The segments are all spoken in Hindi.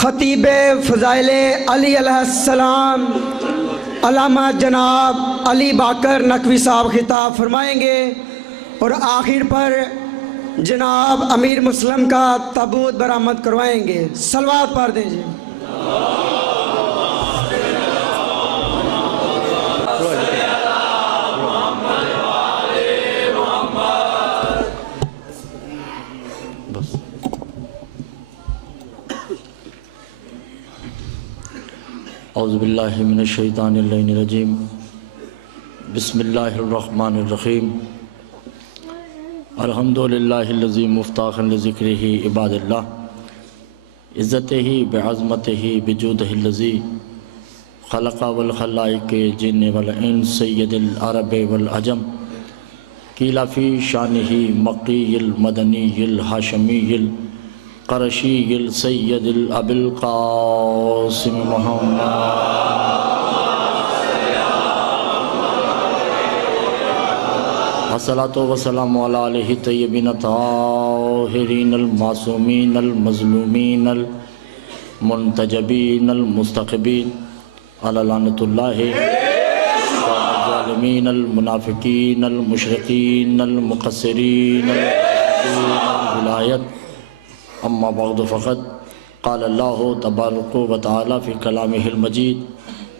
खतीब फ़ज़ाइल अली अलैहिस्सलाम अल्लामा जनाब अली बाकर नकवी साहब खिताब फरमाएंगे और आखिर पर जनाब अमीर मुस्लिम का ताबूत बरामद करवाएंगे। सलवात पढ़ दीजिए। औज़ुबिल्लाहि मिनश्शैतानिर्रजीम बिस्मिल्लाहिर्रहमानिर्रहीम अल्हम्दुलिल्लाहिल्लज़ी मुफ्ताख़न लिज़िक्रिही इबादिल्लाह इज़्ज़तिही बिअज़मतिही बिजूदिहिल्लज़ी ख़लक़ वल ख़लाइक़ जिन्न वल इंस सय्यदुल अरब वल अजम क़ील फ़ी शानिही मक्कील मदनील हाशमील क़रशील सय्यदुल अबुल क़ासिम मुहम्मद अस्सलातु वस्सलामु अला आलिहि तय्यबीन ताहिरीन अल मासूमीन अल मज़लूमीन अल मुंतजबीन अल मुस्तक़बीन अला लानतुल्लाहि ज़ालिमीन अल मुनाफ़िकीन अल मुशरिकीन अल मुक़स्सिरीन अल विलायत अम्मा बअद फ़क़द क़ाल अल्लाहु तबारक व तआला फ़ी कलामिहिल मजीद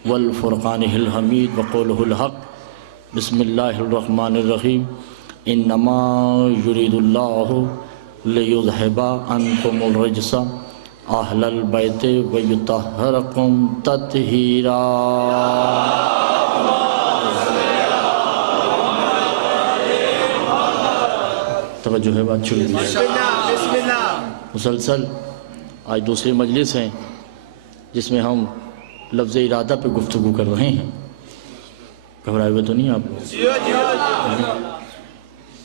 वल फ़ुरक़ानिहिल हमीद व क़ौलिहिल हक़ बिस्मिल्लाहिर्रहमानिर्रहीम इन्नमा युरीदुल्लाहु लियुज़हिबा अन्कुमुर रिज्सा अहलल बैति व युतह्हिरकुम तत्हीरा। तवज्जो है, बात शुरू मुसलसल आज दूसरी मजलिस है जिसमें हम लफ्ज़ इरादा पे गुफ्तगू कर रहे हैं। घबराए हुए तो नहीं आप?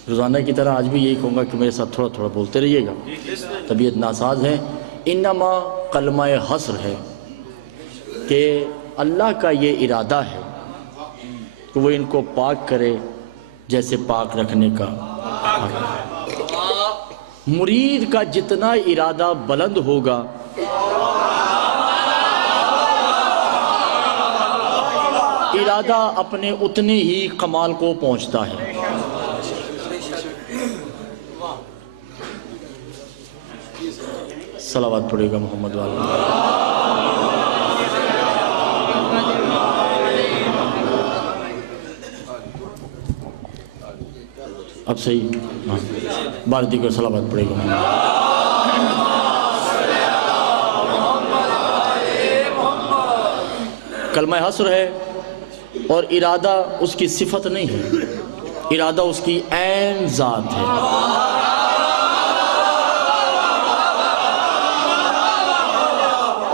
रोज़ाना की तरह आज भी यही कहूँगा कि मेरे साथ थोड़ा थोड़ा बोलते रहिएगा, तबीयत नासाज है। इन्नमा कलमा हस्र है कि अल्लाह का ये इरादा है कि वो इनको पाक करे जैसे पाक रखने का हक़ है। मुरीद का जितना इरादा बुलंद होगा इरादा अपने उतने ही कमाल को पहुंचता है। सलावत पड़ेगा मोहम्मद वाला। अब सही, हाँ, बार दीगर सलावत पड़ेगा। कलमा हस्र है और इरादा उसकी सिफत नहीं है, इरादा उसकी ऐन ज़ात है।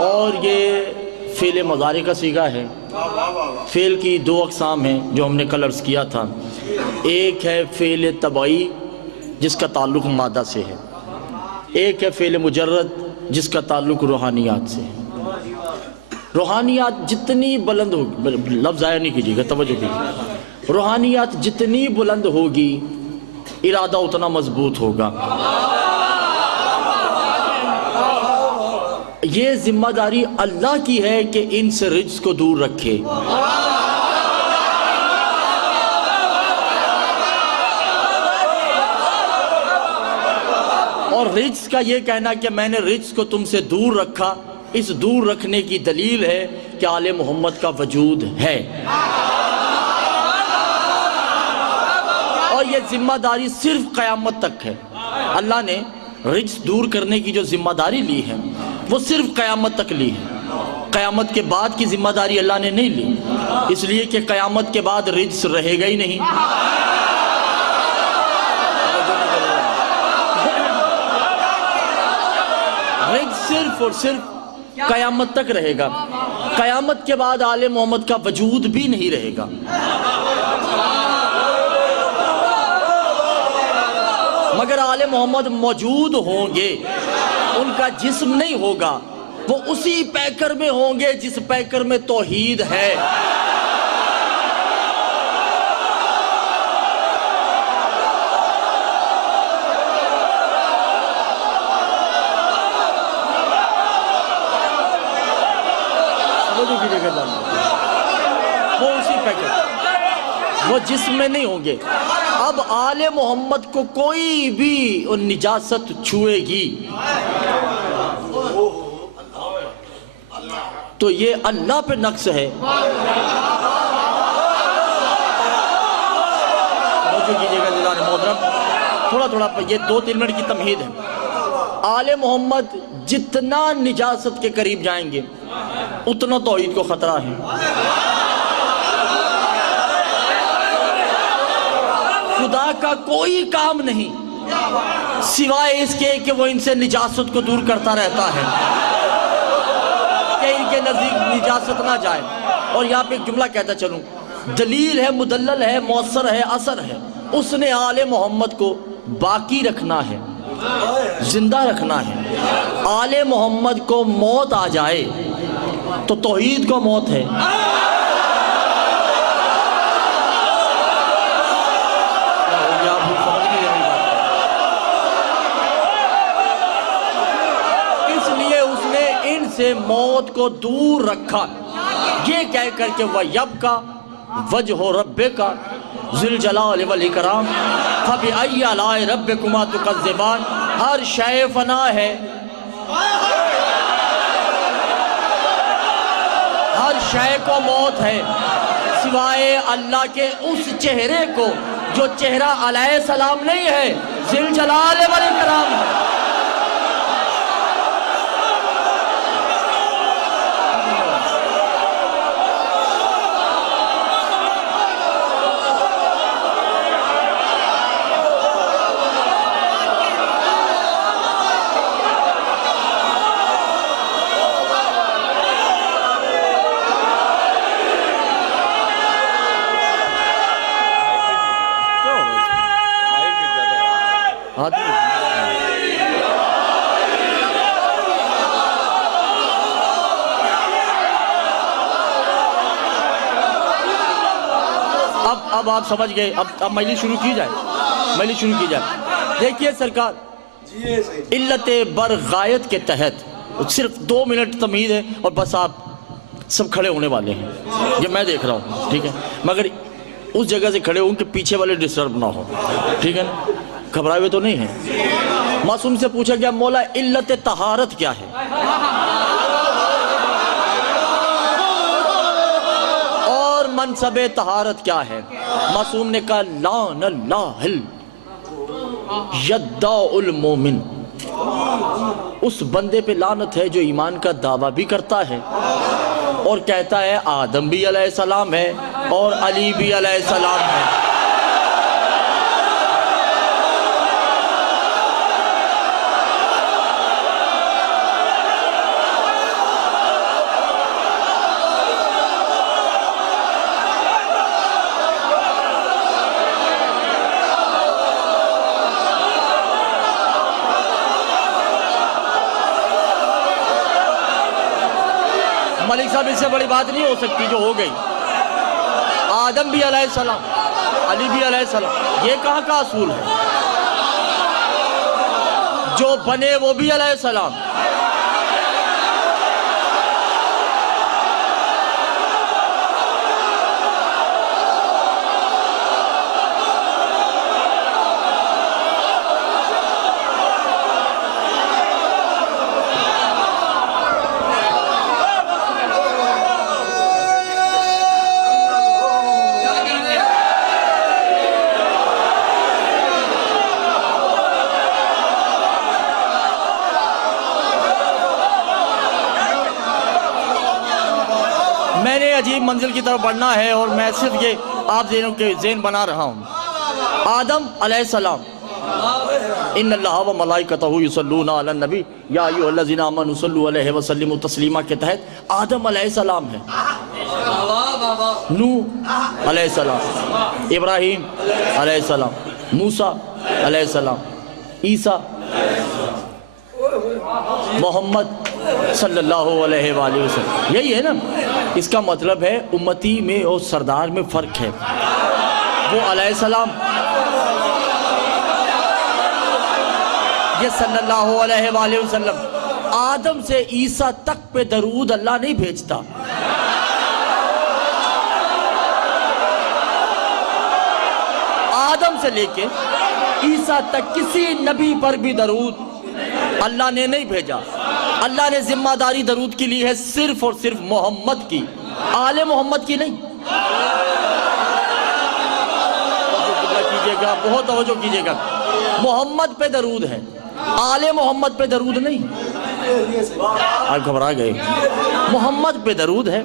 और ये फ़ेल मज़ारी का सीगा है। फ़ेल की दो अक़साम हैं जो हमने कल अर्ज़ किया था। एक है फ़ेल तबाई जिसका ताल्लुक़ मादा से है, एक है फ़ेल मुजर्रद जिसका ताल्लुक़ रूहानियात से है। रूहानियात जितनी बुलंद होगी, लफ्ज़ ज़ाया नहीं कीजिएगा, तवज्जो कीजिए, रूहानियात जितनी बुलंद होगी इरादा उतना मजबूत होगा। ये जिम्मेदारी अल्लाह की है कि इनसे रिज्क़ को दूर रखे। और रिज्क़ का ये कहना कि मैंने रिज्क़ को तुमसे दूर रखा, इस दूर रखने की दलील है कि आले मोहम्मद का वजूद है। और ये जिम्मेदारी सिर्फ क़यामत तक है। अल्लाह ने रिज्क़ दूर करने की जो जिम्मेदारी ली है वो सिर्फ क़यामत तक ली है। क़यामत के बाद की जिम्मेदारी अल्लाह ने नहीं ली, इसलिए कि क़यामत के बाद रिज्क़ रहेगा ही नहीं। रिज्क़ सिर्फ और सिर्फ क़यामत तक रहेगा। क़यामत के बाद आले मोहम्मद का वजूद भी नहीं रहेगा। मगर आले मोहम्मद मौजूद होंगे, उनका जिस्म नहीं होगा, वो उसी पैकर में होंगे जिस पैकर में तौहीद है। तवज्जो कीजिएगा जरा, वो उसी पैकेट, वो जिसमें नहीं होंगे। अब आले मोहम्मद को कोई भी निजासत छुएगी तो ये अल्लाह पे नक्स है। थोड़ा थोड़ा ये 2-3 मिनट की तमहीद है। आले मोहम्मद जितना निजासत के करीब जाएंगे उतना तौहीद को खतरा है। खुदा का कोई काम नहीं सिवाय इसके कि वो इनसे निजासत को दूर करता रहता है कि इनके नज़दीक निजासत ना जाए। और यहाँ पे एक जुमला कहता चलूँ, दलील है, मुदल्लल है, मौसर है, असर है। उसने आले मोहम्मद को बाकी रखना है, जिंदा रखना है। आले मोहम्मद को मौत आ जाए तो तौहीद को मौत है। इसलिए उसने इनसे मौत को दूर रखा, ये कह करके वह यब का वजह रब्बे का ज़िल जलाल वल इकराम फबि अय्यि आलाइ रब्बिकुमा तुकज़्ज़िबान। हर शय फना है, हर शय को मौत है सिवाय अल्लाह के उस चेहरे को जो चेहरा अलैहिस्सलाम नहीं है, ज़िल जलाल वल इकराम है। अब आप समझ गए। अब मजलिस शुरू की जाए, मजलिस शुरू की जाए। देखिए सरकार, इल्लत बरगायत के तहत सिर्फ 2 मिनट तमीज़ है और बस आप सब खड़े होने वाले हैं, ये मैं देख रहा हूँ, ठीक है। मगर उस जगह से खड़े हों कि पीछे वाले डिस्टर्ब ना हो, ठीक है ना, घबराए हुए तो नहीं है। मासूम से पूछा गया, मौला इल्लत तहारत क्या है? और मनसबे तहारत क्या है? मासूम ने कहा, लान अल्लाहिल यद्दाउल मोमिन, उस बंदे पे लानत है जो ईमान का दावा भी करता है और कहता है आदम भी अलैहिस्सलाम है और अली भी अलैहिस्सलाम है। मलिक साहब, इससे बड़ी बात नहीं हो सकती जो हो गई। आदम भी अलैहिस्सलाम, अली भी अलैहिस्सलाम, ये कहाँ का असूल है? जो बने वो भी अलैहिस्सलाम। मैंने अजीब मंजिल की तरफ बढ़ना है और मैं सिर्फ ये आप ज़हनों के ज़हन बना रहा हूँ। आदम अलैहिस्सलाम, इन्नल्लाह व मलाइकतहु युसल्लूना अलन नबी या अय्युहल्लज़ीना आमनू सल्लु अलैहि व सल्लिमू तस्लीमा के तहत आदम अलैहिस्सलाम है, नूह अलैहिस्सलाम, इब्राहीम अलैहिस्सलाम, मूसा अलैहिस्सलाम, ईसा, मोहम्मद सल्लल्लाहु अलैहि वसल्लम। यही है ना। इसका मतलब है उम्मती में और सरदार में फ़र्क है। वो अलैहिस्सलाम, ये सल्लल्लाहु अलैहि वसल्लम। आदम से ईसा तक पे दरूद अल्लाह नहीं भेजता। आदम से लेके ईसा तक किसी नबी पर भी दरूद अल्लाह ने नहीं भेजा। अल्लाह ने जिम्मेदारी दरूद की ली है सिर्फ और सिर्फ मोहम्मद की, आले मोहम्मद की नहीं। कीजिएगा, बहुत तवज्जो कीजिएगा। मोहम्मद पे दरूद है, आले मोहम्मद पे दरूद नहीं। आप घबरा गए। मोहम्मद पे दरूद है,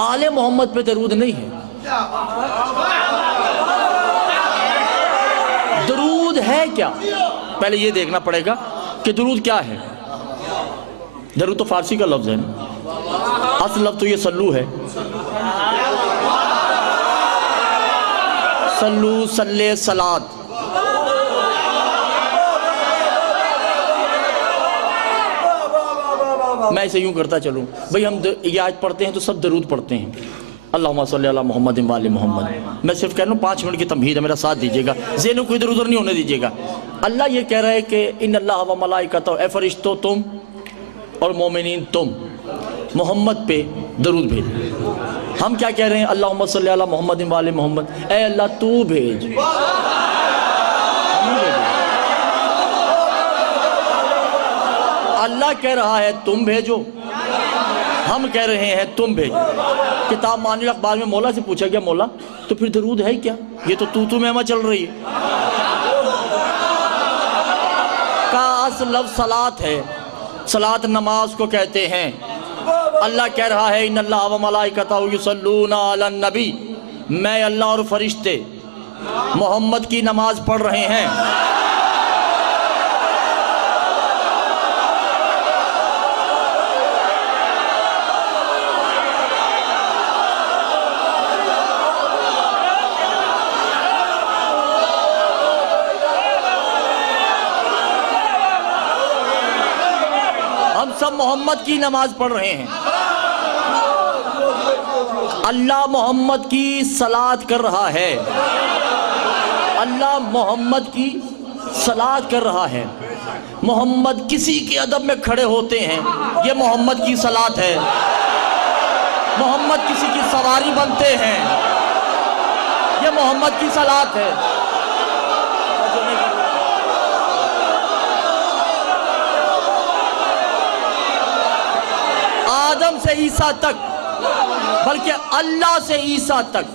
आले मोहम्मद पे दरूद नहीं है। दरूद है क्या, पहले ये देखना पड़ेगा कि दरूद क्या है। दरूद तो फारसी का लफ्ज है ना, असल लफ्ज तो ये सल्लू है। सल्लू, सल्ले, सलात। मैं इसे यूं करता चलूं भाई, हम ये आज पढ़ते हैं तो सब दरूद पढ़ते हैं, अल्लाहुम्मा सल्ली अला मोहम्मद व आले मोहम्मद। मैं सिर्फ कह रहा हूँ 5 मिनट की तमहीद है, मेरा साथ दीजिएगा, ज़हन को इधर उधर नहीं होने दीजिएगा। अल्लाह ये कह रहा है कि इन अल्लाह व मलाइकतहू, ए फरिश्तों तुम और मोमिनीन तुम मोहम्मद पे दरूद भेज। हम क्या कह रहे हैं, अल्लाहुम्मा सल्ली अला मोहम्मद व आले मोहम्मद, ए अल्लाह तू भेज। अल्लाह कह रहा है तुम भेजो, हम कह रहे हैं तुम भेजो। किताब मानिल अखबार में मौला से पूछा गया, मौला तो फिर दरूद है क्या, ये तो तू मेमा चल रही है। का असल लफ्ज़ सलात है, सलात नमाज को कहते हैं। अल्लाह कह रहा है इन अल्लाह व मलाइकतहू युसल्लूना अलन नबी, मैं अल्लाह और फरिश्ते मोहम्मद की नमाज पढ़ रहे हैं। हम सब मोहम्मद की नमाज पढ़ रहे हैं। अल्लाह मोहम्मद की सलात कर रहा है, अल्लाह मोहम्मद की सलात कर रहा है। मोहम्मद किसी के अदब में खड़े होते हैं, ये मोहम्मद की सलात है। मोहम्मद किसी की सवारी बनते हैं, ये मोहम्मद की सलात है। आदम से ईसा तक, बल्कि अल्लाह से ईसा तक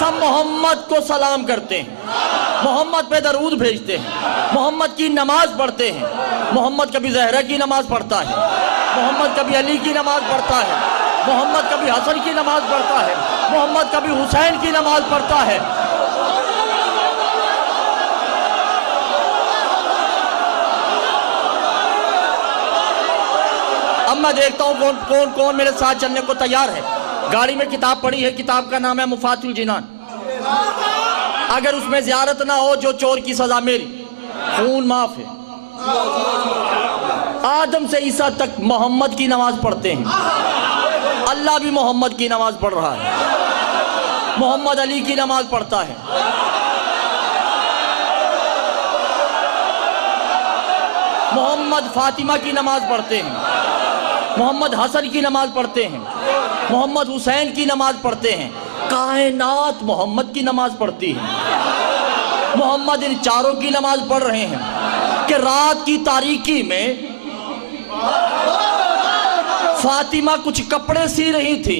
सब मोहम्मद को सलाम करते हैं, मोहम्मद पे दरूद भेजते हैं, मोहम्मद की नमाज पढ़ते हैं। मोहम्मद कभी ज़हरा की नमाज पढ़ता है, मोहम्मद कभी अली की नमाज पढ़ता है, मोहम्मद कभी हसन की नमाज पढ़ता है, मोहम्मद कभी हुसैन की नमाज पढ़ता है। अब मैं देखता हूँ कौन कौन कौन मेरे साथ चलने को तैयार है। गाड़ी में किताब पड़ी है, किताब का नाम है मुफातुल जिनान। अगर उसमें ज़ियारत ना हो, जो चोर की सजा मेरी, खून माफ है। आदम से ईसा तक मोहम्मद की नमाज पढ़ते हैं। अल्लाह भी मोहम्मद की नमाज पढ़ रहा है, मोहम्मद अली की नमाज पढ़ता है। मोहम्मद फातिमा की नमाज पढ़ते हैं, मोहम्मद हसन की नमाज पढ़ते हैं, मोहम्मद हुसैन की नमाज पढ़ते हैं। कायनात मोहम्मद की नमाज पढ़ती है। मोहम्मद इन चारों की नमाज पढ़ रहे हैं कि रात की तारीकी में फातिमा कुछ कपड़े सी रही थी।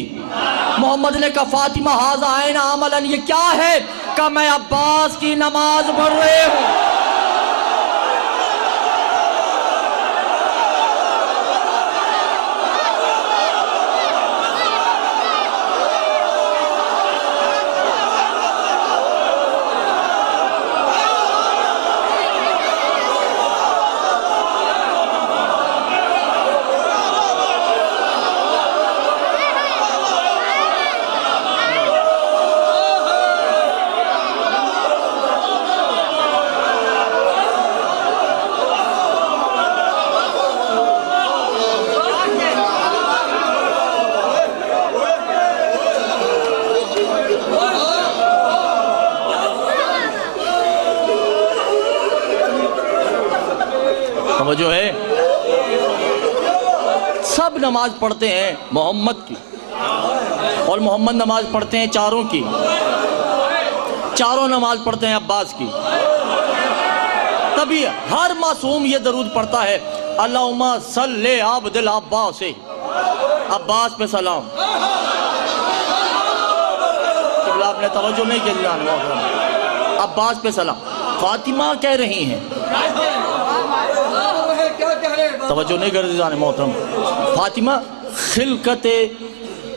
मोहम्मद ने कहा फातिमा हाज़ा आयना अमलन, ये क्या है? कहा मैं अब्बास की नमाज पढ़ रहे हूँ। जो है सब नमाज पढ़ते हैं मोहम्मद की, और मोहम्मद नमाज पढ़ते हैं चारों की, चारों नमाज पढ़ते हैं अब्बास की। तभी हर मासूम ये दरूद पढ़ता है, अल्लाहुम्मा सल्ले आब्दुल अब्बास, अब्बास पे सलाम। आपने तवज्जो नहीं किया, अब्बास पे सलाम। फातिमा कह रही हैं, तवज्जो नहीं कर दी मोहतरम, फातिमा खिलकत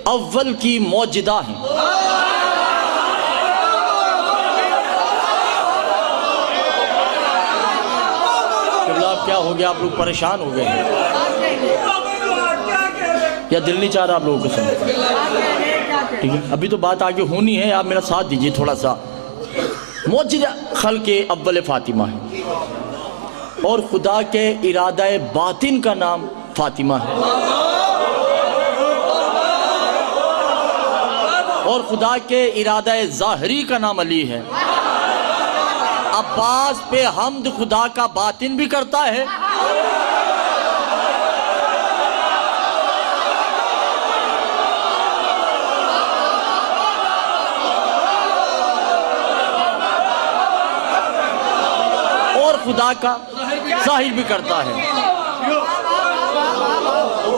अव्वल की मौजदा हैं। क्या हो गया, आप लोग परेशान हो गए या दिल नहीं चाह रहा आप लोगों को सुनने? ठीक है, अभी तो बात आगे होनी है, आप मेरा साथ दीजिए थोड़ा सा। मौजदा खल्क़े अव्वल फातिमा है, और खुदा के इरादा बातिन का नाम फातिमा है, और खुदा के इरादा ज़ाहिरी का नाम अली है। अब्बास पे हम्द खुदा का बातिन भी करता है, और खुदा का ज़ाहिर भी करता है।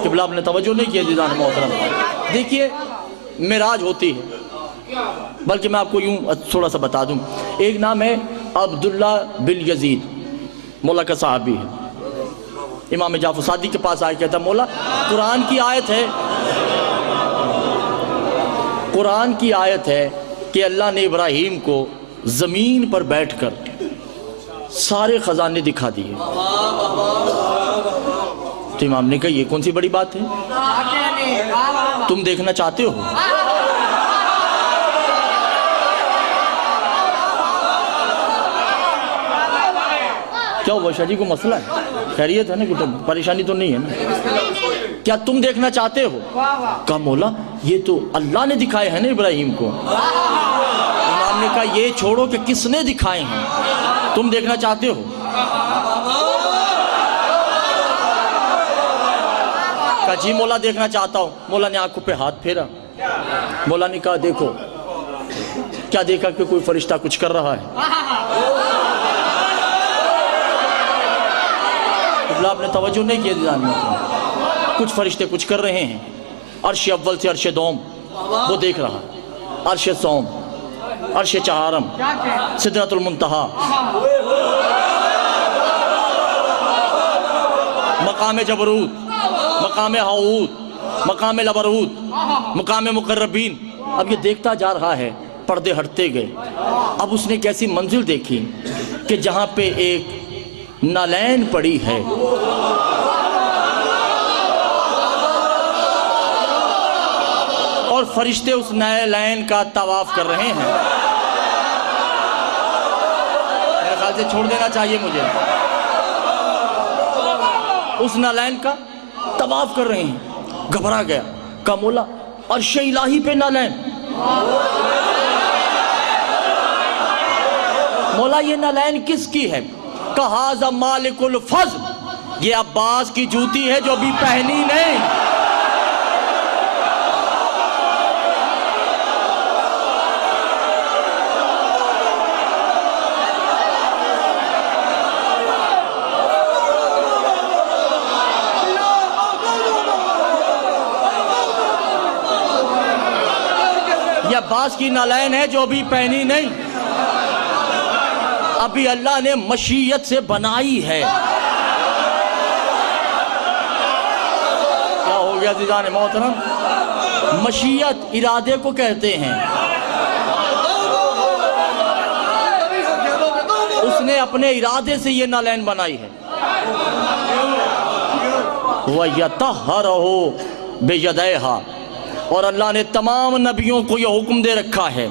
क़िबला आपने तवज्जो नहीं किया दीदान मोहतरम। देखिए मेराज होती है, बल्कि मैं आपको यूं थोड़ा सा बता दूं, एक नाम है अब्दुल्ला बिन यजीद, मौला का साहबी है। इमाम जाफर सादिक के पास आके कहता, मौला कुरान की आयत है, कुरान की आयत है कि अल्लाह ने इब्राहीम को ज़मीन पर बैठकर सारे ख़जाने दिखा दिए। तो इमाम ने कहा ये कौन सी बड़ी बात है, तुम देखना चाहते हो? क्या हुआ शाह जी, को मसला है? खैरियत है ना, कुछ परेशानी तो नहीं है ना? क्या तुम देखना चाहते हो? कहा मौला ये तो अल्लाह ने दिखाए हैं ना इब्राहिम को। इमाम ने कहा ये छोड़ो कि किसने दिखाए हैं, तुम देखना चाहते हो? कहा जी मौला देखना चाहता हूँ। मौला ने आंखों पे हाथ फेरा, मौला ने कहा देखो। क्या देखा कि कोई फरिश्ता कुछ कर रहा है? आपने तवज्जो नहीं किया जाने, कुछ फरिश्ते कुछ कर रहे हैं। अर्श अव्वल से अर्श दोम वो देख रहा, अर्श सोम, अर्श चहारम, सिदरतुल मुंतहा, मकाम जबरूत, मकाम हाऊत, मकाम लबरूत, मकाम मुकर्रबीन। अब ये देखता जा रहा है, पर्दे हटते गए। अब उसने कैसी मंजिल देखी कि जहाँ पे एक नालैन पड़ी है, और फरिश्ते उस नालैन का तवाफ कर रहे हैं। मेरे ख्याल से छोड़ देना चाहिए मुझे। उस नालैन का तवाफ कर रहे हैं, घबरा गया। कहा मौला अर्श इलाही पे नालैन, मौला ये नालैन किसकी है? कहा मालिकुल फज़ल, ये अब्बास की जूती है जो अभी पहनी नहीं। ये अब्बास की नालैन है जो अभी पहनी नहीं, अभी अल्लाह ने मशीयत से बनाई है। क्या हो गया दीदान मोहतरम? मशीयत इरादे को कहते हैं। उसने अपने इरादे से ये नालैन बनाई है। वयतहरहु बियदैहा, और अल्लाह ने तमाम नबियों को यह हुक्म दे रखा है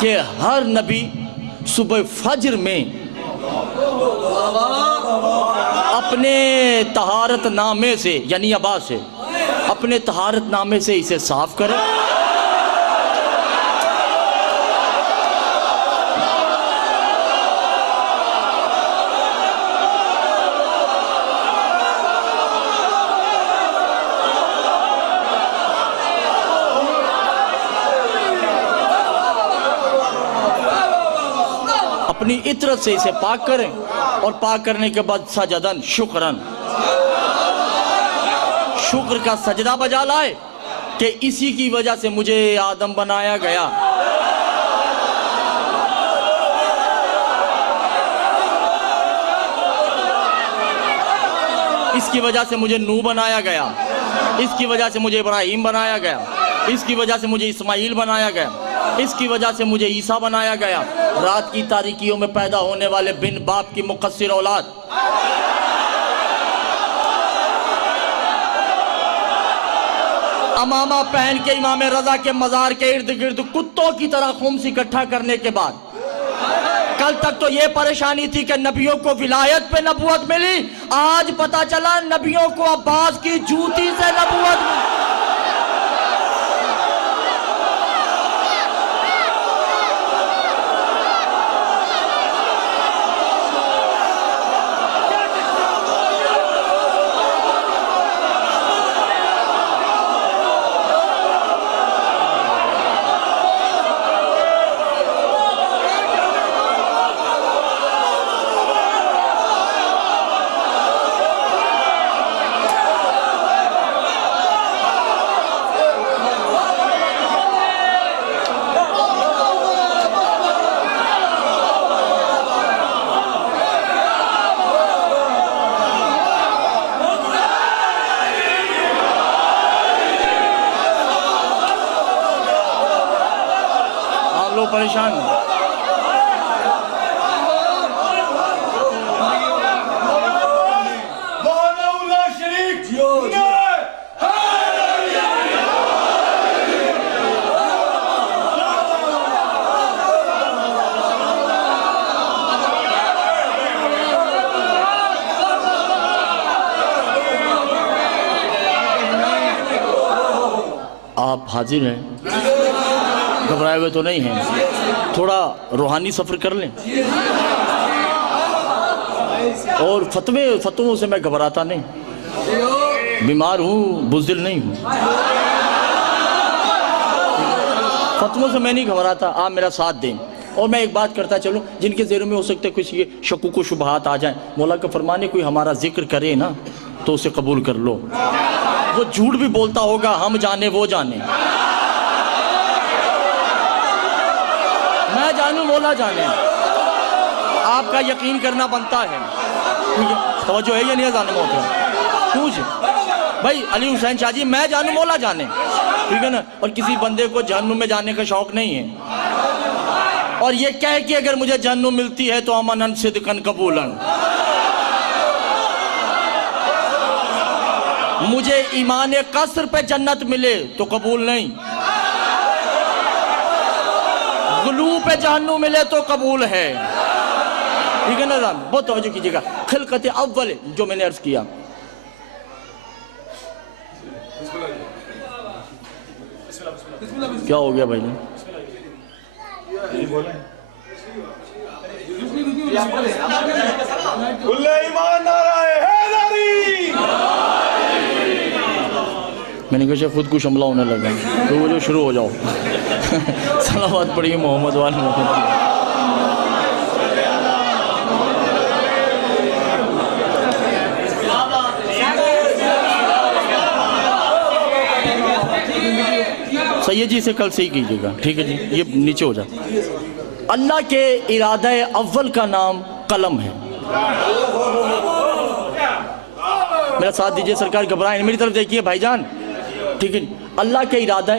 कि हर नबी सुबह फज्र में अपने तहारत नामे से, यानी अबा से, अपने तहारत नामे से इसे साफ करे। अपनी इतरत से इसे पाक करें और पाक करने के बाद सजदन शुक्रन, शुक्र का सजदा बजा लाए कि इसी की वजह से मुझे आदम बनाया गया, इसकी वजह से मुझे नूह बनाया गया, इसकी वजह से मुझे इब्राहिम बनाया गया, इसकी वजह से मुझे इस्माइल बनाया गया, इसकी वजह से मुझे ईसा बनाया गया। रात की तारीकियों में पैदा होने वाले बिन बाप की मुकस्सिर औलाद, अमामा पहन के इमाम रजा के मजार के इर्द गिर्द कुत्तों की तरह खुम्स इकट्ठा करने के बाद, कल तक तो ये परेशानी थी कि नबियों को विलायत पे नबूवत मिली, आज पता चला नबियों को अब्बास की जूती से नबूवत मिली। परेशान आप हाजिर हैं, घबराए हुए तो नहीं हैं, थोड़ा रूहानी सफ़र कर लें। और फतवों से मैं घबराता नहीं, बीमार हूँ, बुज़दिल नहीं हूँ, फतवों से मैं नहीं घबराता। आप मेरा साथ दें। और मैं एक बात करता चलूँ, जिनके ज़हन में हो सकता है कुछ ये शक्कू को शुबहात आ जाए, मौला का फरमाने कोई हमारा जिक्र करे ना तो उसे कबूल कर लो। वो झूठ भी बोलता होगा, हम जाने वो जाने, मैं जानूं मौला जाने। आपका यकीन करना बनता है, ठीक है? तवज्जो है या नहीं जाने मौला? पूछ भाई अली हुसैन शाह जी, मैं जानूं मौला जाने, ठीक है ना? और किसी बंदे को जहन्नुम में जाने का शौक नहीं है, और ये कह कि अगर मुझे जहन्नुम मिलती है तो अमन सिद्कन कबूलन, मुझे ईमान कसर पे जन्नत मिले तो कबूल नहीं, गुलू पे जहन्नुम मिले तो कबूल है, ठीक है ना? बहुत तवज्जो कीजिएगा। खिलकत अव्वल जो मैंने अर्ज किया, क्या हो गया भाई ने? मैंने कहा खुद कुछ हमला होने लगा, तो वो जो शुरू हो जाओ। सलावत पढ़िए मोहम्मद वाले मोहम्मद। सैयद जी से कल सही कीजिएगा, ठीक है जी? ये नीचे हो जाए। अल्लाह के इरादा अव्वल का नाम कलम है। मेरा साथ दीजिए सरकार, घबराएं, मेरी तरफ देखिए भाईजान, ठीक है? अल्लाह के इरादा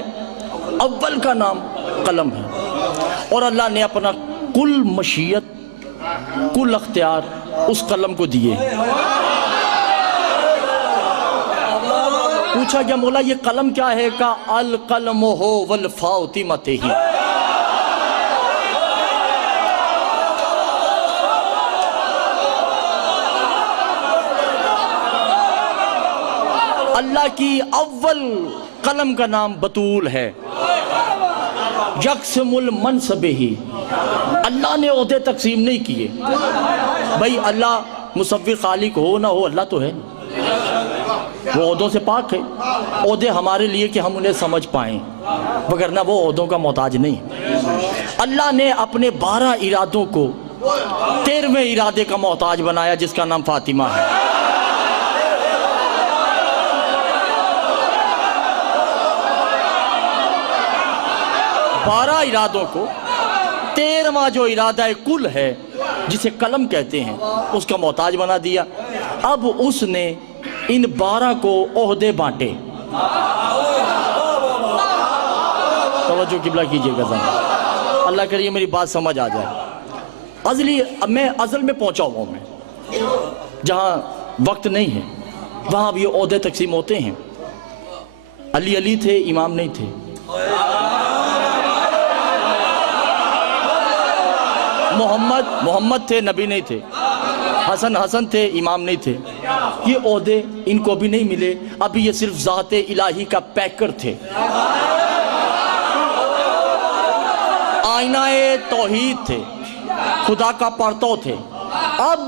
अव्वल का नाम कलम है, और अल्लाह ने अपना कुल मशीयत, कुल अख्तियार उस कलम को दिए। पूछा क्या मौला ये कलम क्या है? का अल कलम हो वल फाउती मते ही, अल्लाह की अव्वल कलम का नाम बतूल है। यकसमुल मनसबे ही, अल्लाह ने ओहदे तकसीम नहीं किए। भाई अल्लाह मुसव्विर खालिक हो ना हो, अल्लाह तो है, वो ओहदों से पाक है। ओहदे हमारे लिए कि हम उन्हें समझ पाएं, वगरना वो ओहदों का मोहताज नहीं। अल्लाह ने अपने 12 इरादों को 13वें इरादे का मोहताज बनाया जिसका नाम फातिमा है। बारह इरादों को 13वां जो इरादा कुल है जिसे कलम कहते हैं उसका मोहताज बना दिया। अब उसने इन 12 को ओहदे बांटे। तवज्जो किबला कीजिएगा ज़रा, अल्लाह करिए मेरी बात समझ आ जाए। मैं अज़ल में पहुंचा हुआ हूँ, मैं जहाँ वक्त नहीं है वहाँ अब ये ओहदे तकसीम होते हैं। अली अली थे, इमाम नहीं थे। मोहम्मद थे, नबी नहीं थे। हसन थे, इमाम नहीं थे। ये ओहदे इनको भी नहीं मिले, अभी ये सिर्फ ज़ाते इलाही का पैकर थे। आईनाए तौहीद थे, खुदा का परतौ थे। अब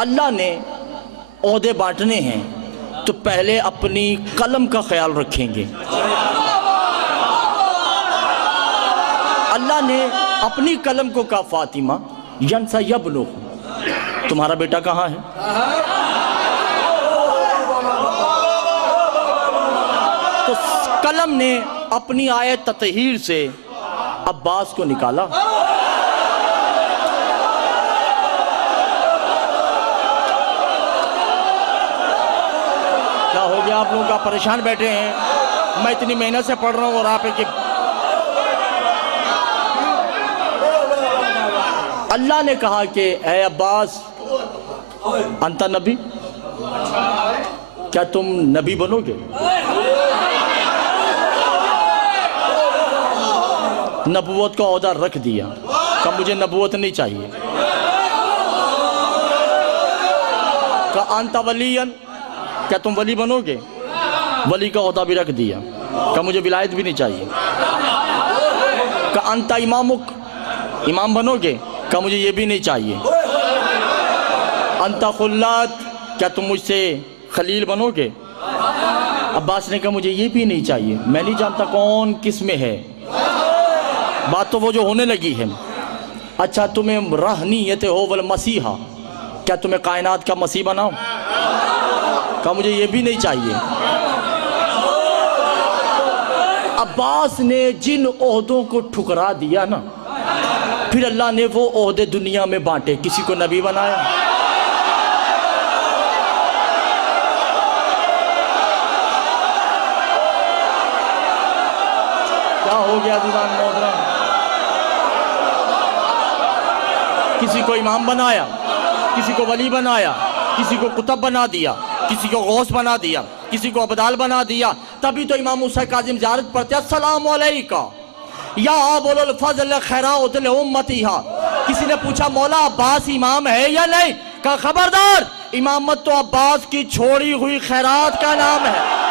अल्लाह ने ओहदे बांटने हैं तो पहले अपनी कलम का ख्याल रखेंगे। अल्लाह ने अपनी कलम को कहा, फातिमा यंसा यबलु, तुम्हारा बेटा कहाँ है? तो कलम ने अपनी आयत ततहीर से अब्बास को निकाला। क्या हो गया आप लोगों का? परेशान बैठे हैं, मैं इतनी मेहनत से पढ़ रहा हूँ और आप एक। अल्लाह ने कहा कि ए अब्बास अंता नबी, क्या तुम नबी बनोगे? नबूवत का ओहदा रख दिया, कहा मुझे नबूवत नहीं चाहिए। कहा अंता वलियन, क्या तुम वली बनोगे? वली का ओहदा भी रख दिया, कहा मुझे विलायत भी नहीं चाहिए। कहा अंता इमामुक, इमाम बनोगे? कहा मुझे ये भी नहीं चाहिए। अंता खुल्लात, क्या तुम मुझसे खलील बनोगे? अब्बास ने कहा मुझे ये भी नहीं चाहिए, मैं नहीं जानता कौन किस में है। बात तो वो जो होने लगी है। अच्छा तुम्हें रहनीयत हो वल मसीहा, क्या तुम्हें कायनात का मसीह बनाओ? कहा मुझे ये भी नहीं चाहिए। अब्बास ने जिन ओहदों को ठुकरा दिया ना, फिर अल्लाह ने वो ओहदे दुनिया में बांटे, किसी को नबी बनाया, क्या हो गया दीवान मोहतरम, किसी को इमाम बनाया, किसी को वली बनाया, किसी को कुतुब बना दिया, किसी को गौस बना दिया, किसी को अबदाल बना दिया। तभी तो इमाम मूसा काज़िम ज़ियारत पढ़ते अस्सलामु अलैका या अबुल फज़ल खैराउतल उम्मतिहा। किसी ने पूछा मौला अब्बास इमाम है या नहीं? कहा खबरदार, इमामत तो अब्बास की छोड़ी हुई खैरात का नाम है।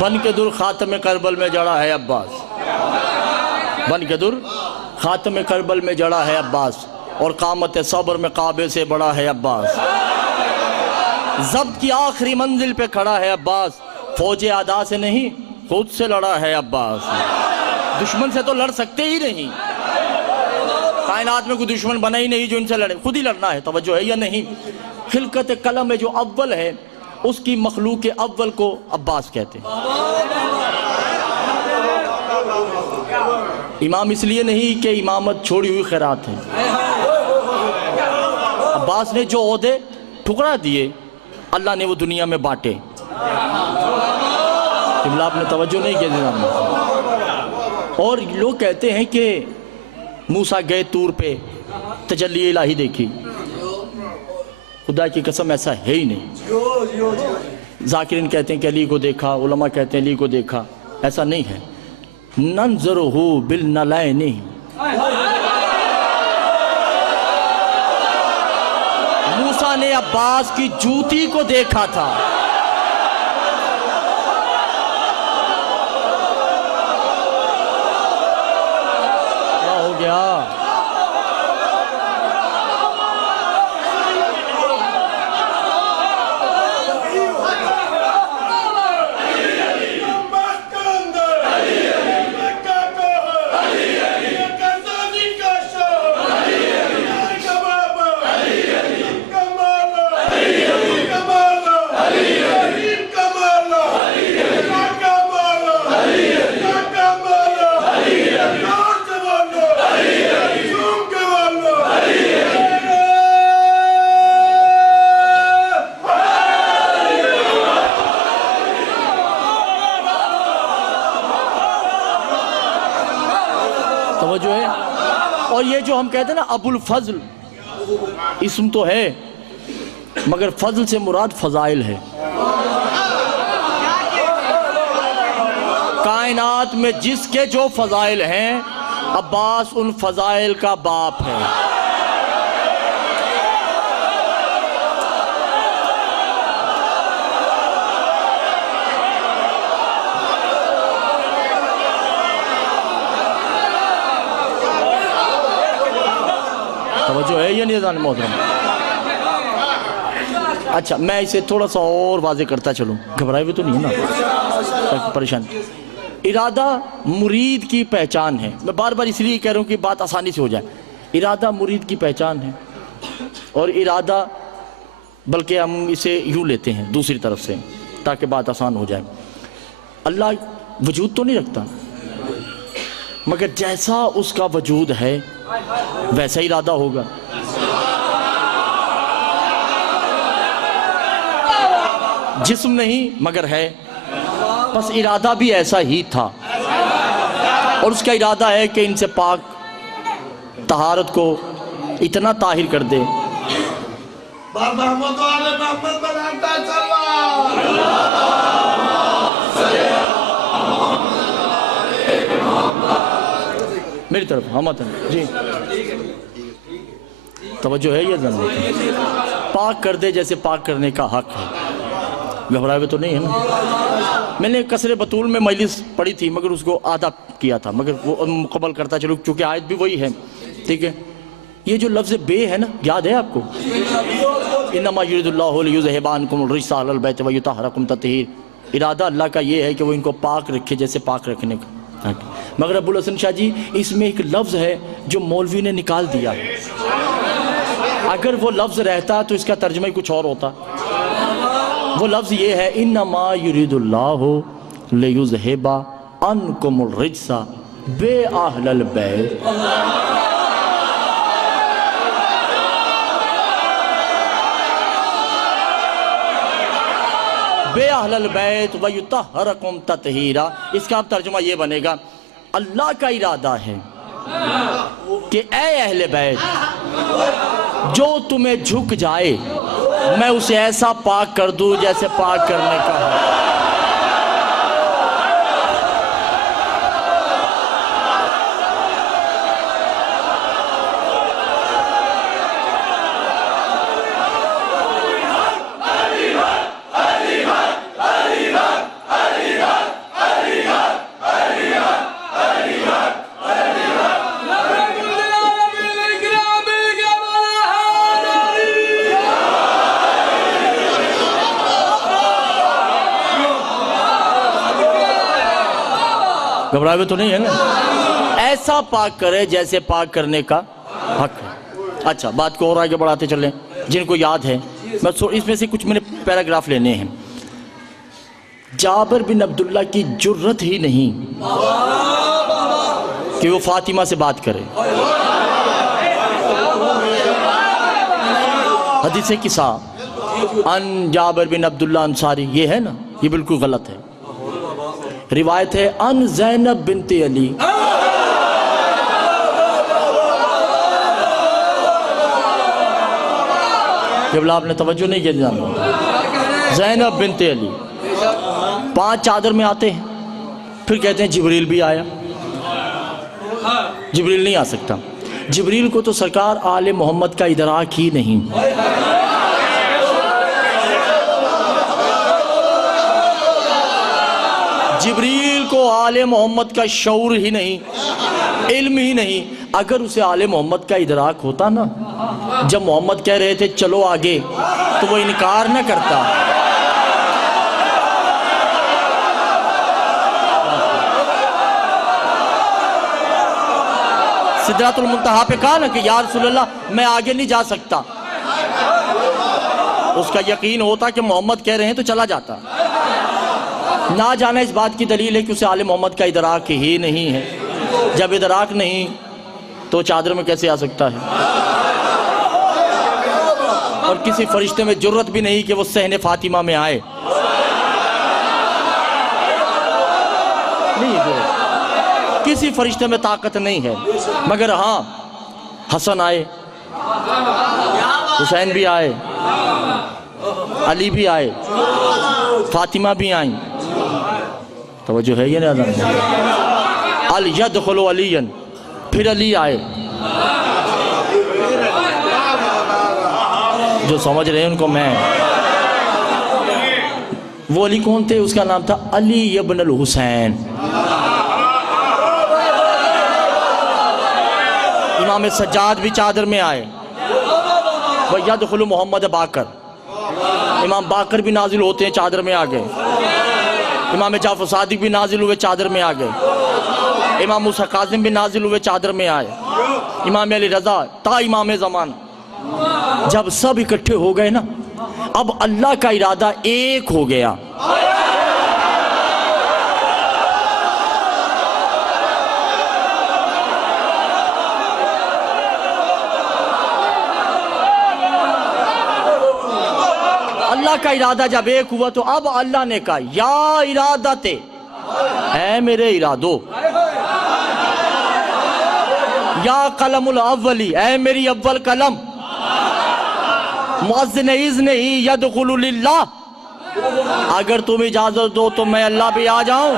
बन के दुर खातम करबल में जड़ा है अब्बास, बन के दुर खातम करबल में जड़ा है अब्बास, और कामत सब्र में काबे से बड़ा है अब्बास। ज़ब्त की आखिरी मंजिल पे खड़ा है अब्बास, फौजे आदा से नहीं खुद से लड़ा है अब्बास। दुश्मन से तो लड़ सकते ही नहीं, कायनात में कोई दुश्मन बना ही नहीं जो इनसे लड़े, खुद ही लड़ना है। तवज्जो है या नहीं? खिलकत कलम में जो अव्वल है उसकी मखलूक के अव्वल को अब्बास कहते हैं। इमाम इसलिए नहीं कि इमामत छोड़ी हुई खैरात है। अब्बास ने जो ओहदे ठुकरा दिए अल्लाह ने वो दुनिया में बांटे। किबला आपने तवज्जो नहीं किया। और लोग कहते हैं कि मूसा गए तूर पे तजल्ली इलाही देखी, खुदा की कसम ऐसा है ही नहीं। ज़ाकिरीन कहते हैं कि अली को देखा, उलमा कहते हैं अली को देखा, ऐसा नहीं है। नंज़ुरुहु बिल नलैनी, मूसा ने अब्बास की जूती को देखा था। क्या हो गया? तवज्जो है। और ये जो हम कहते हैं ना अबुल फजल, इस्म तो है मगर फजल से मुराद फजाइल है। कायनात में जिसके जो फजाइल हैं, अब्बास उन फजाइल का बाप है। तवज्जो है ये निज़ान मोहतरम। अच्छा, मैं इसे थोड़ा सा और वाज़े करता चलूँ, घबराए हुए तो नहीं है ना, परेशान। इरादा मुरीद की पहचान है। मैं बार बार इसलिए कह रहा हूँ कि बात आसानी से हो जाए। इरादा मुरीद की पहचान है। और इरादा, बल्कि हम इसे यूँ लेते हैं दूसरी तरफ से ताकि बात आसान हो जाए। अल्लाह वजूद तो नहीं रखता, मगर जैसा उसका वजूद है वैसा इरादा होगा। जिस्म नहीं मगर है, बस इरादा भी ऐसा ही था। और उसका इरादा है कि इनसे पाक तहारत को इतना ताहिर कर दे। मेरी तरफ हम जी तवज्जो है। ये जरूरत पाक कर दे जैसे पाक करने का हक है। घबराए हुए तो नहीं है ना। मैंने कसरे बतूल में मजलिस पढ़ी थी मगर उसको आधा किया था, मगर वो मुकम्मल करता चलो चूँकि आयत भी वही है। ठीक है, ये जो लफ्ज़ बे है ना, याद है आपको? इन्नमा युरिदुल्लाहु लियुज़हिबा अन्कुमुर रिज्सा अहलल बैत व युतहहिरकुम तत्हीर। इरादा अल्लाह का ये है कि वो इनको पाक रखे जैसे पाक रखने का। मगर अबुल हसन शाह जी, इसमें एक लफ्ज़ है जो मौलवी ने निकाल दिया। अगर वो लफ्ज़ रहता तो इसका तर्जुमा ही कुछ और होता। वो लफ्ज़ ये है, इन्नमा युरिदुल्लाहु लियुज़हिबा अन्कुमुर रिज्सा बे अहलल बैत। बे अहलल बैत व युतहहिरकुम तत्हीरा। इसका अब तर्जुमा ये बनेगा, अल्लाह का इरादा है कि ऐ अहले बैत, जो तुम्हें झुक जाए मैं उसे ऐसा पाक कर दूं जैसे पाक करने का है। घबराए तो नहीं है ना। ऐसा पाक करे जैसे पाक करने का हक है। अच्छा, बात को और आगे बढ़ाते चलें। जिनको याद है, मैं इसमें से कुछ मैंने पैराग्राफ लेने हैं। जाबिर बिन अब्दुल्ला की जुर्रत ही नहीं कि वो फातिमा से बात करे। हदीस किसा अन जाबिर बिन अब्दुल्ला अंसारी, ये है ना, ये बिल्कुल गलत है। रिवायत है अन ज़ैनब बिनते अली। जब आपने तवज्जो नहीं किया, ज़ैनब बिनते अली 5 चादर में आते हैं, फिर कहते हैं जिब्रील भी आया। जिब्रील नहीं आ सकता। जिब्रील को तो सरकार आले मोहम्मद का इदराक ही नहीं। जिब्रील को आले मोहम्मद का शऊर ही नहीं, इल्म ही नहीं। अगर उसे आले मोहम्मद का इदराक होता ना, जब मोहम्मद कह रहे थे चलो आगे, तो वो इनकार ना करता। सिदरातुल मुंतहा पे कहा ना कि या रसूलल्लाह मैं आगे नहीं जा सकता। उसका यकीन होता कि मोहम्मद कह रहे हैं तो चला जाता। ना जाना इस बात की दलील है कि उसे आले मोहम्मद का इदराक ही नहीं है। जब इदराक नहीं तो चादर में कैसे आ सकता है? और किसी फरिश्ते में जुर्रत भी नहीं कि वो सहने फातिमा में आए। नहीं जुर्रत, किसी फरिश्ते में ताकत नहीं है। मगर हाँ, हसन आए, हुसैन भी आए, अली भी आए, फातिमा भी आई। तो जो है ये ना, अल यदखुलु अलियन, फिर अली आए। जो समझ रहे हैं उनको मैं, वो अली कौन थे? उसका नाम था अली इब्न अल हुसैन। इमाम सज्जाद भी चादर में आए। व यदखुलु मोहम्मद बाकर, इमाम बाकर भी नाजिल होते हैं, चादर में आ गए। इमाम जाफर सादिक भी नाजिल हुए, चादर में आ गए। इमाम मूसा काज़िम भी नाजिल हुए, चादर में आए। इमाम अली रज़ा ता इमाम ज़मान। जब सब इकट्ठे हो गए ना, अब अल्लाह का इरादा एक हो गया। अल्लाह का इरादा जब एक हुआ तो अब अल्लाह ने कहा या इरादते, ऐ मेरे इरादो, या कलमुल अव्वली, ऐ मेरी अव्वल कलम, मुअज़्ज़िन इज़्न ही यदखुलु लिल्लाह, अगर तुम इजाजत दो तो मैं अल्लाह भी आ जाऊं।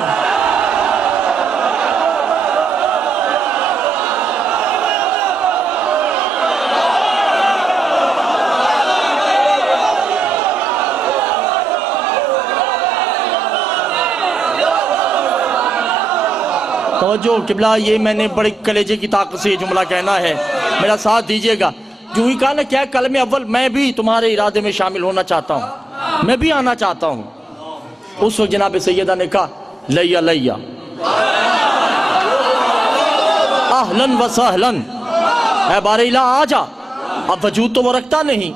तवज्जो किबला, ये मैंने बड़ी कलेजे की ताकत से ये जुमला कहना है, मेरा साथ दीजिएगा। जो ही कहा ना क्या कलम अव्वल, मैं भी तुम्हारे इरादे में शामिल होना चाहता हूँ, मैं भी आना चाहता हूँ। उस वक्त जनाब सैयदा ने कहा लैया लैया, अहलन व सहलन, ऐ बारे इला आ जा। अब वजूद तो वो रखता नहीं।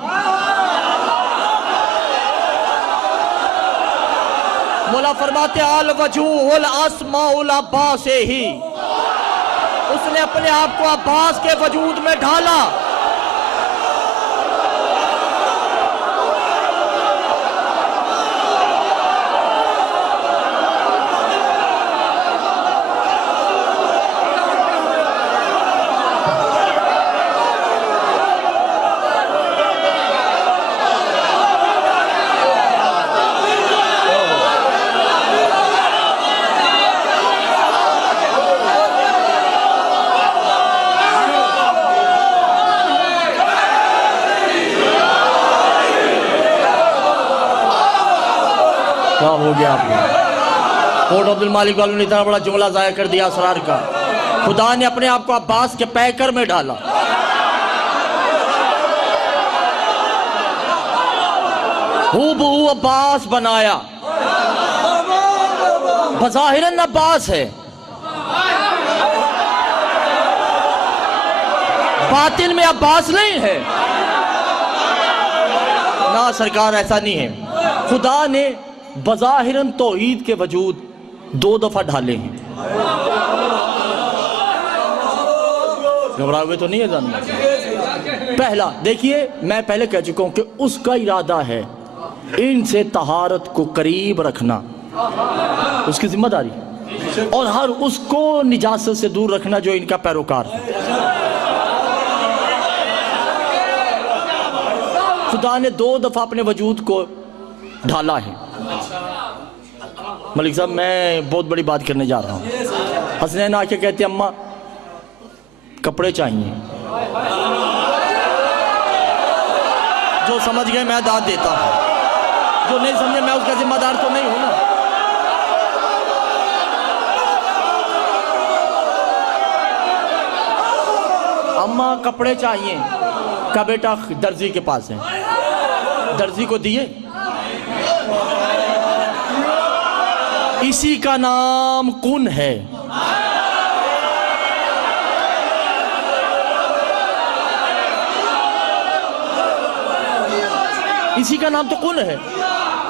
मौला फरमाते अल वजूहुल अस्माउल अब्बास से ही, उसने अपने आप को अब्बास के वजूद में ढाला। क्या हो गया आपको? कोट अब्दुल मालिक वालों ने इतना बड़ा जुमला जाया कर दिया असरार का। खुदा ने अपने आप को अब्बास के पैकर में डाला। हूबहू अब्बास बनाया। बज़ाहिरन अब्बास है, बातिन में अब्बास नहीं है ना सरकार, ऐसा नहीं है। खुदा ने बज़ाहिरन तौहीद के वजूद 2 दफा ढाले हैं। घबराए हुए तो नहीं है जानना। पहला देखिए, मैं पहले कह चुका हूं कि उसका इरादा है इनसे तहारत को करीब रखना, उसकी जिम्मेदारी, और हर उसको निजासत से दूर रखना जो इनका पैरोकार है। खुदा ने 2 दफा अपने वजूद को ढाला है। मलिक साहब मैं बहुत बड़ी बात करने जा रहा हूँ। हसनैन आके कहते अम्मा कपड़े चाहिए। जो समझ गए मैं दाद देता हूँ, जो नहीं समझे मैं उसका जिम्मेदार तो नहीं हूँ ना। अम्मा कपड़े चाहिए, का बेटा दर्जी के पास है, दर्जी को दिए। इसी का नाम कुन है। इसी का नाम तो कुन है,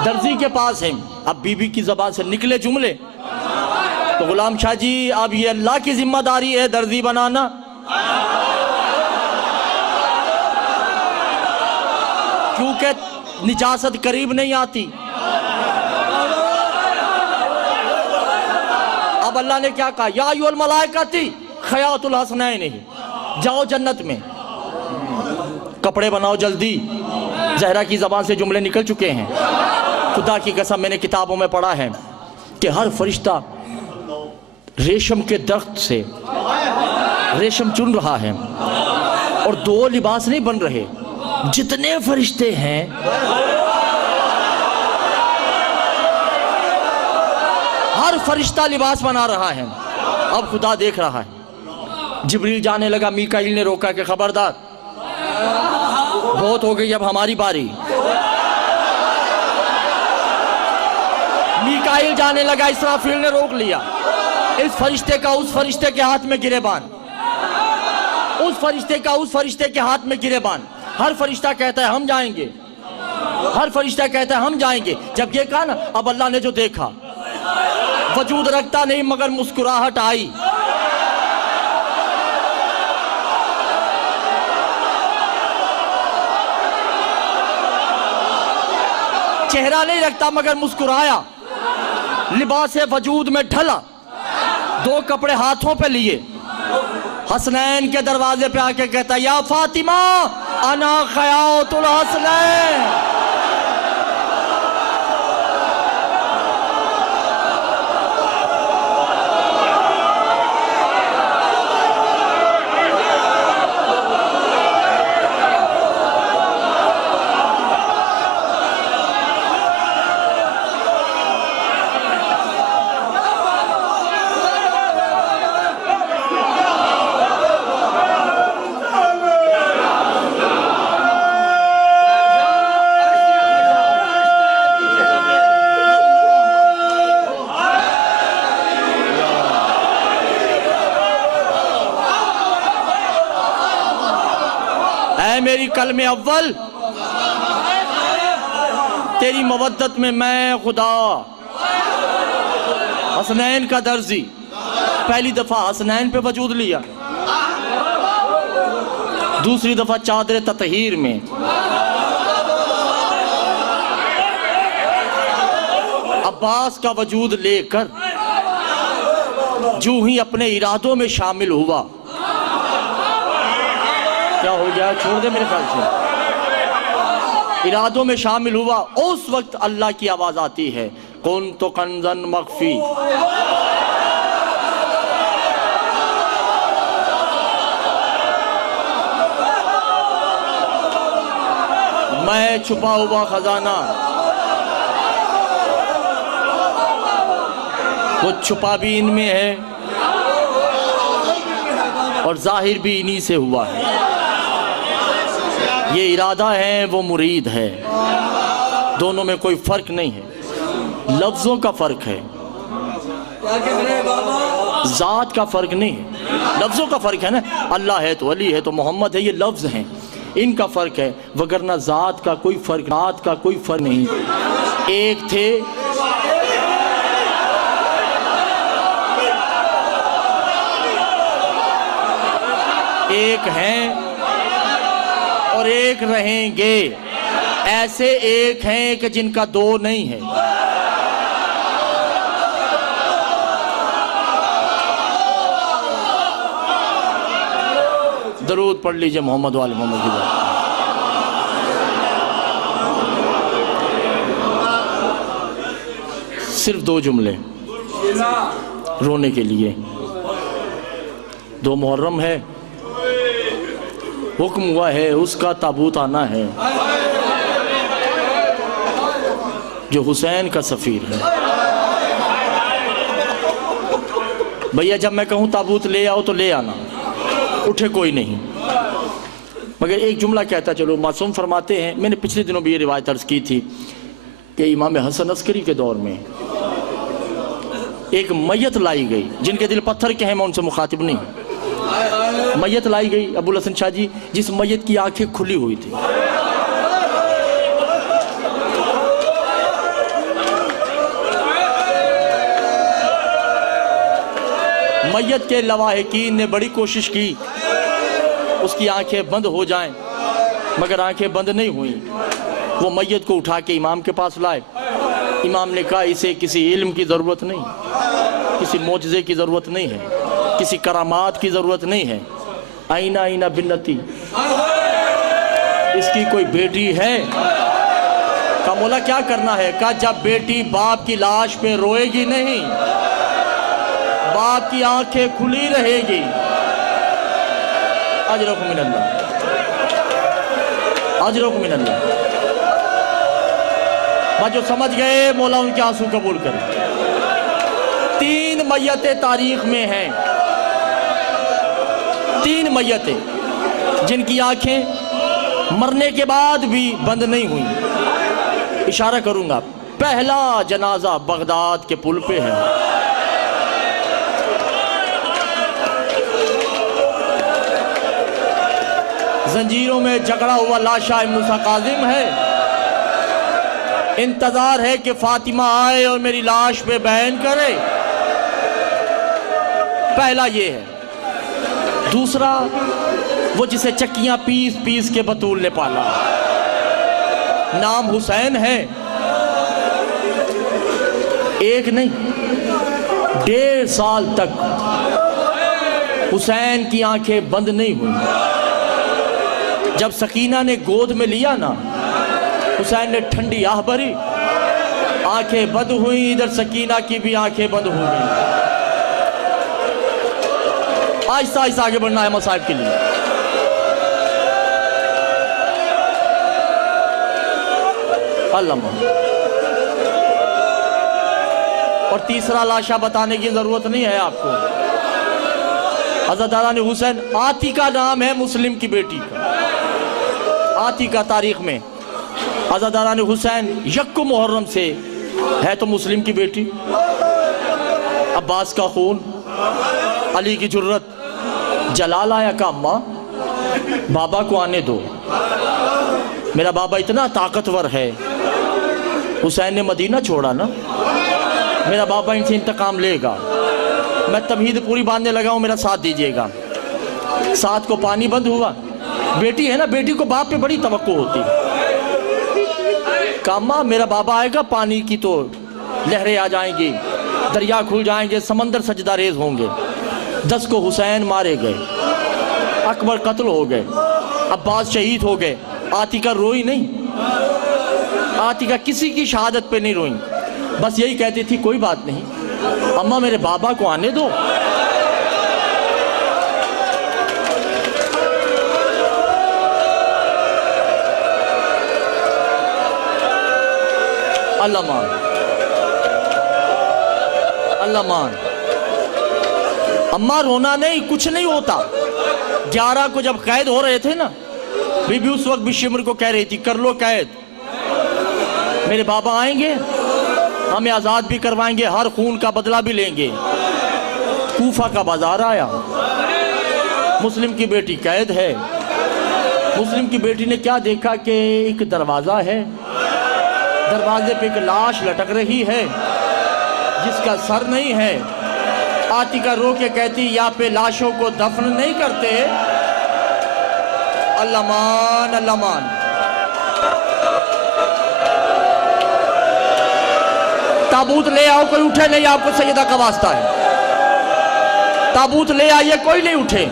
दर्जी के पास है। अब बीबी की जबान से निकले जुमले तो गुलाम शाह जी अब ये अल्लाह की जिम्मेदारी है दर्जी बनाना। क्योंकि निजासत करीब नहीं आती। अब अल्लाह ने क्या कहा, या अय्युहल मलाइकती खयातुल हसनैन, जाओ जन्नत में कपड़े बनाओ जल्दी। जहरा की ज़बान से जुमले निकल चुके हैं। खुदा की कसम मैंने किताबों में पढ़ा है कि हर फरिश्ता रेशम के दरख्त से रेशम चुन रहा है और दो लिबास नहीं बन रहे। जितने फरिश्ते हैं हर फरिश्ता लिबास बना रहा है। अब खुदा देख रहा है। जिब्रील जाने लगा, मीकाईल ने रोका कि खबरदार बहुत हो गई, अब हमारी बारी। मीकाईल जाने लगा, इसराफील ने रोक लिया। इस फरिश्ते का उस फरिश्ते के हाथ में गिरेबान, उस फरिश्ते का उस फरिश्ते के हाथ में गिरेबान। हर फरिश्ता कहता है हम जाएंगे, हर फरिश्ता कहता है हम जाएंगे। जब ये कहा ना, अब अल्लाह ने जो देखा, वजूद रखता नहीं मगर मुस्कुराहट आई। चेहरा नहीं रखता मगर मुस्कुराया, लिबास वजूद में ढला, दो कपड़े हाथों पे लिए, हसनैन के दरवाजे पे आके कहता, या फातिमा अना खयातुल हसनैन। मेरी कलमे अव्वल तेरी मवद्दत में मैं खुदा हसनैन का दर्जी। पहली दफा हसनैन पे वजूद लिया, दूसरी दफा चादर ततहीर में। अब्बास का वजूद लेकर जो ही अपने इरादों में शामिल हुआ, क्या हो गया, छोड़ दे मेरे ख्याल से, इरादों में शामिल हुआ। उस वक्त अल्लाह की आवाज आती है, कुन तो कंजन मख्फी। मैं छुपा हुआ खजाना, वो छुपा भी इनमें है और जाहिर भी इन्हीं से हुआ है। ये इरादा है, वो मुरीद है, दोनों में कोई फर्क नहीं है। लफ्जों का फर्क है, जात का फर्क नहीं है। लफ्जों का फर्क है ना, अल्लाह है तो अली है तो मोहम्मद है, ये लफ्ज हैं, इनका फर्क है। वगरना जात का कोई फर्क, जात का कोई फर्क नहीं। एक थे एक हैं और एक रहेंगे। ऐसे एक हैं कि जिनका दो नहीं है। दरूद पढ़ लीजिए मोहम्मद वाले मोहम्मद की बात। सिर्फ 2 जुमले रोने के लिए। 2 मुहर्रम है, हुक्म हुआ है उसका ताबूत आना है, जो हुसैन का सफ़ीर है। भैया जब मैं कहूँ ताबूत ले आओ तो ले आना, उठे कोई नहीं। मगर एक जुमला कहता चलो। मासूम फरमाते हैं, मैंने पिछले दिनों भी ये रिवायत अर्ज़ की थी कि इमाम हसन अस्करी के दौर में एक मैयत लाई गई, जिनके दिल पत्थर के हैं, मैं उनसे मुखातिब नहीं। मैयत लाई गई अबुल हसन शाह जी, जिस मैयत की आंखें खुली हुई थी। मैयत के लवाहिकीन ने बड़ी कोशिश की उसकी आंखें बंद हो जाएं, मगर आंखें बंद नहीं हुई। वो मैयत को उठा के इमाम के पास लाए। इमाम ने कहा इसे किसी इल्म की ज़रूरत नहीं, किसी मोजज़े की ज़रूरत नहीं है, किसी करामात की ज़रूरत नहीं है। आईना आईना बिन्नती, इसकी कोई बेटी है? का मौला क्या करना है? कहा जब बेटी बाप की लाश पे रोएगी नहीं, बाप की आंखें खुली रहेगी। अजरकुम मिनल्लाह, अजरकुम मिनल्लाह। जो समझ गए मौला उनके आंसू कबूल करे। 3 मैयतें तारीख में हैं, 3 मैयतें जिनकी आंखें मरने के बाद भी बंद नहीं हुई। इशारा करूंगा, पहला जनाजा बगदाद के पुल पे है। जंजीरों में जकड़ा हुआ लाशा मूसा काजिम है। इंतजार है कि फातिमा आए और मेरी लाश पे बयान करे। पहला ये है। दूसरा, वो जिसे चक्कियां पीस पीस के बतूल ने पाला, नाम हुसैन है। एक नहीं, 1.5 साल तक हुसैन की आंखें बंद नहीं हुई। जब सकीना ने गोद में लिया ना, हुसैन ने ठंडी आह भरी, आंखें बंद हुई। इधर सकीना की भी आंखें बंद हो गई। आहिस्ता आहिस्ता आगे बढ़ना है मसाइब के लिए। अल्लाह। और तीसरा लाशा बताने की जरूरत नहीं है आपको। हज़रत दादा हुसैन, आतिका नाम है मुस्लिम की बेटी का। आतिका तारीख में हज़रत दादा हुसैन यक्को मुहर्रम से है तो मुस्लिम की बेटी। अब्बास का खून, अली की जुर्रत। जलाल आया का अम्मा बाबा को आने दो, मेरा बाबा इतना ताकतवर है। हुसैन ने मदीना छोड़ा ना, मेरा बाबा इनसे इंतकाम लेगा। मैं तमहीद पूरी बांधने लगा हूँ, मेरा साथ दीजिएगा। साथ को पानी बंद हुआ। बेटी है ना, बेटी को बाप पे बड़ी तवक्को होती है। कामा मेरा बाबा आएगा, पानी की तो लहरें आ जाएंगी, दरिया खुल जाएंगे, समंदर सजदा रेज होंगे। 10 को हुसैन मारे गए, अकबर कत्ल हो गए, अब्बास शहीद हो गए। आतिका रोई नहीं, आतिका किसी की शहादत पे नहीं रोई, बस यही कहती थी कोई बात नहीं अम्मा, मेरे बाबा को आने दो। अल्लाह मान, अल्लाह मान। अम्मा रोना नहीं, कुछ नहीं होता। 11 को जब कैद हो रहे थे ना, बीबी उस वक्त बिशिमर को कह रही थी कर लो कैद, मेरे बाबा आएंगे, हमें आज़ाद भी करवाएंगे, हर खून का बदला भी लेंगे। कूफा का बाजार आया, मुस्लिम की बेटी कैद है। मुस्लिम की बेटी ने क्या देखा कि एक दरवाज़ा है, दरवाजे पे एक लाश लटक रही है जिसका सर नहीं है। आतिका रो के कहती यहाँ पे लाशों को दफन नहीं करते। अल्लाह मान, अल्लाह मान। ताबूत ले आओ, कोई उठे नहीं, आपको सैयदा का वास्ता है। ताबूत ले आइए, कोई नहीं उठे।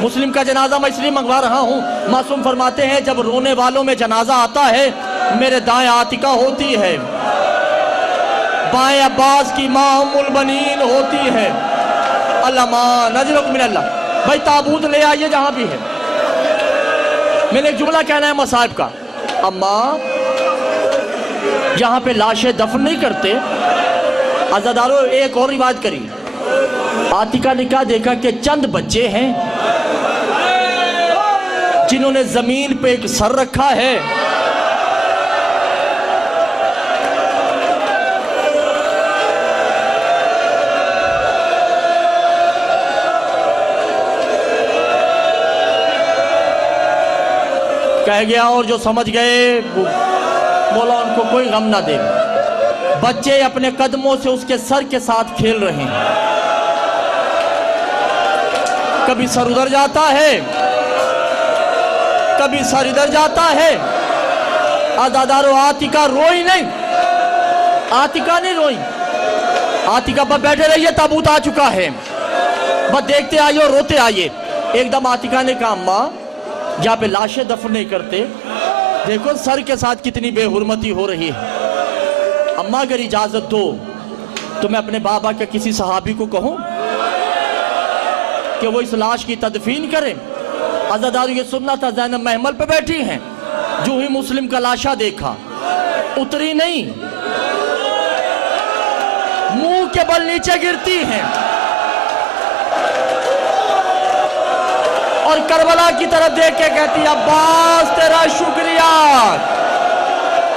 मुस्लिम का जनाजा मैं इसलिए मंगवा रहा हूँ, मासूम फरमाते हैं जब रोने वालों में जनाजा आता है, मेरे दाएं आतिका होती है, बाएं अब्बास की माँ उम्मुल बनीन होती है। अल्लामा नजरुक मिनल्लाह। भाई ताबूत ले आइए जहाँ भी है। मैंने एक जुमला कहना है मसाहिब का। अम्मा जहाँ पे लाशें दफन नहीं करते, अज़ादारों एक और रिवायत करी। आतिका ने क्या देखा कि चंद बच्चे हैं जिन्होंने जमीन पे एक सर रखा है, कह गया। और जो समझ गए मौला उनको कोई गम ना दे। बच्चे अपने कदमों से उसके सर के साथ खेल रहे हैं। कभी सर उधर जाता है, कभी सर इधर जाता है। अज़ादारों आतिका रोई नहीं, आतिका नहीं रोई। आतिका पर बैठे रहिए, ताबूत आ चुका है, बस देखते आइए और रोते आइए। एकदम आतिका ने कहा अम्मा जहाँ पे लाशें दफन नहीं करते, देखो सर के साथ कितनी बेहुरमती हो रही है। अम्मा अगर इजाजत दो तो मैं अपने बाबा के किसी सहाबी को कहूं कि वो इस लाश की तदफीन करें। अज़ादारों ये सुनना था, ज़ैनब महमल पे बैठी हैं, जो ही मुस्लिम का लाशा देखा उतरी नहीं, मुंह के बल नीचे गिरती हैं और करबला की तरफ देख के कहती अब्बास तेरा शुक्रिया,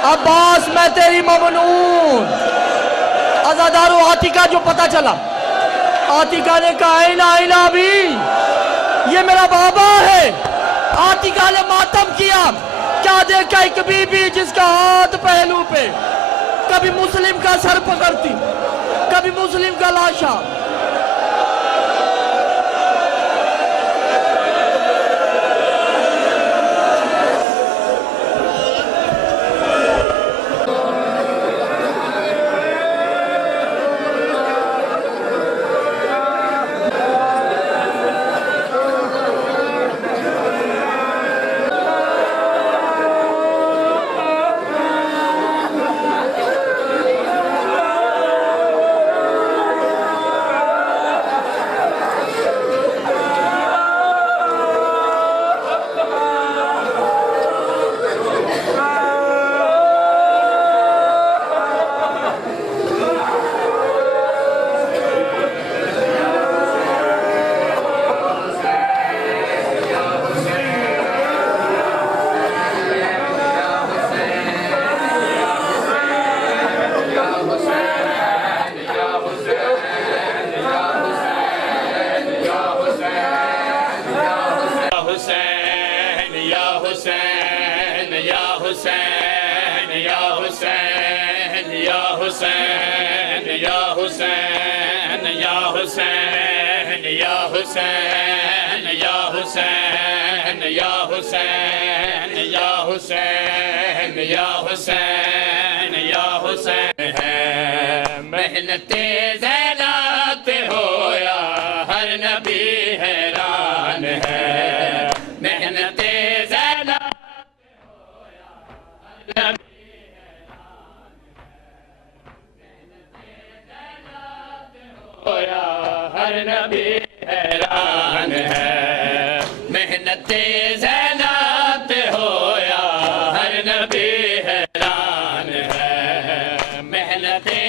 अब्बास मैं तेरी ममनून। अज़ादारों आतिका जो पता चला, आतिका ने कहा आईना आईना भी ये मेरा बाबा है। आतिका ने मातम किया। क्या देखा एक बीबी जिसका हाथ पहलू पे, कभी मुस्लिम का सर पकड़ती, कभी मुस्लिम का लाशा। मेहनते ज़ैनात होया हर नबी हैरान है। मेहनते ज़ैनात होया हर नबी होया हर नबी हैरान है। मेहनते ज़ैनात होया हर नबी हैरान है। मेहनते